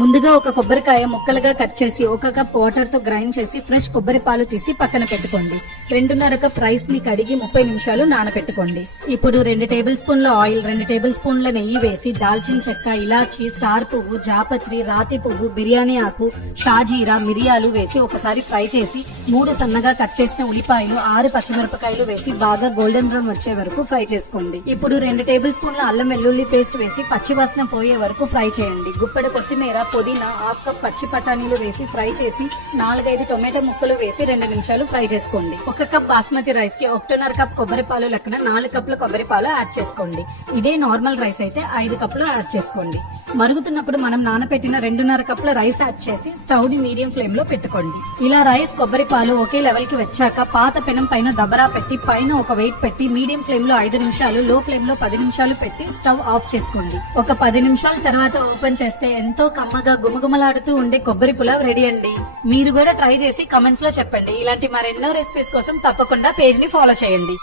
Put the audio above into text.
ముందుగా ఒక కొబ్బరికాయ ముక్కలుగా కట్ చేసి ఒక కప్ వాటర్ తో గ్రైండ్ చేసి ఫ్రెష్ కొబ్బరి పాలు తీసి పక్కన పెట్టుకోండి. 2.5 కప్ రైస్ ని కడిగి 30 నిమిషాలు నానబెట్టుకోండి. ఇప్పుడు 2 టేబుల్ స్పూన్ల ఆయిల్, 2 టేబుల్ స్పూన్ల నెయ్యి వేసి దాల్చిన చెక్క, ఇలాచి, స్టార్ పువ్వు, జాపత్రి, రాతి పువ్వు, బిర్యానీ ఆకు, షాజీరా, మిరియాలు వేసి ఒకసారి ఫ్రై చేసి 3 సన్నగా కట్ చేసిన ఉల్లిపాయలు, 6 పచ్చిమిరపకాయలు వేసి బాగా గోల్డెన్ బ్రౌన్ వచ్చే వరకు ఫ్రై చేసుకోండి. ఇప్పుడు 2 టేబుల్ స్పూన్ల అల్లం వెల్లుల్లి పేస్ట్ వేసి పచ్చివాసన పోయే వరకు ఫ్రై చేయండి. గుప్పెడు కొత్తిమీర, పుదీనా, 1/2 కప్ పచ్చి బఠానీలు వేసి ఫ్రై చేసి 4-5 టొమాటో ముక్కలు వేసి 2 నిమిషాలు ఫ్రై చేసుకోండి. 1 కప్ బాస్మతి రైస్ కి 1.5 కప్ కొబ్బరి పాలు లెక్కన 4 కప్పుల కొబ్బరి పాలు యాడ్ చేసుకోండి. ఇదే నార్మల్ రైస్ అయితే 5 కప్పులు యాడ్ చేసుకోండి. మరుగుతున్నప్పుడు మనం నానబెట్టిన 2.5 కప్పుల రైస్ యాడ్ చేసి స్టవ్ ని మీడియం ఫ్లేమ్ లో పెట్టుకోండి. ఇలా రైస్, కొబ్బరి పాలు ఒకే లెవెల్ కి వచ్చాక పాత పెనం పైన దబరా పెట్టి పైన ఒక వెయిట్ పెట్టి మీడియం ఫ్లేమ్ లో 5 నిమిషాలు, లో ఫ్లేమ్ లో 10 నిమిషాలు పెట్టి స్టవ్ ఆఫ్ చేసుకోండి. ఒక 10 నిమిషాల తర్వాత ఓపెన్ చేస్తే ఎంతో కమ్మగా గుమగుమలాడుతూ ఉండే కొబ్బరి పులావ్ రెడీ అండి. మీరు కూడా ట్రై చేసి కమెంట్స్ లో చెప్పండి. ఇలాంటి మరెన్నో రెసిపీస్ కోసం తప్పకుండా పేజ్ ని ఫాలో చేయండి.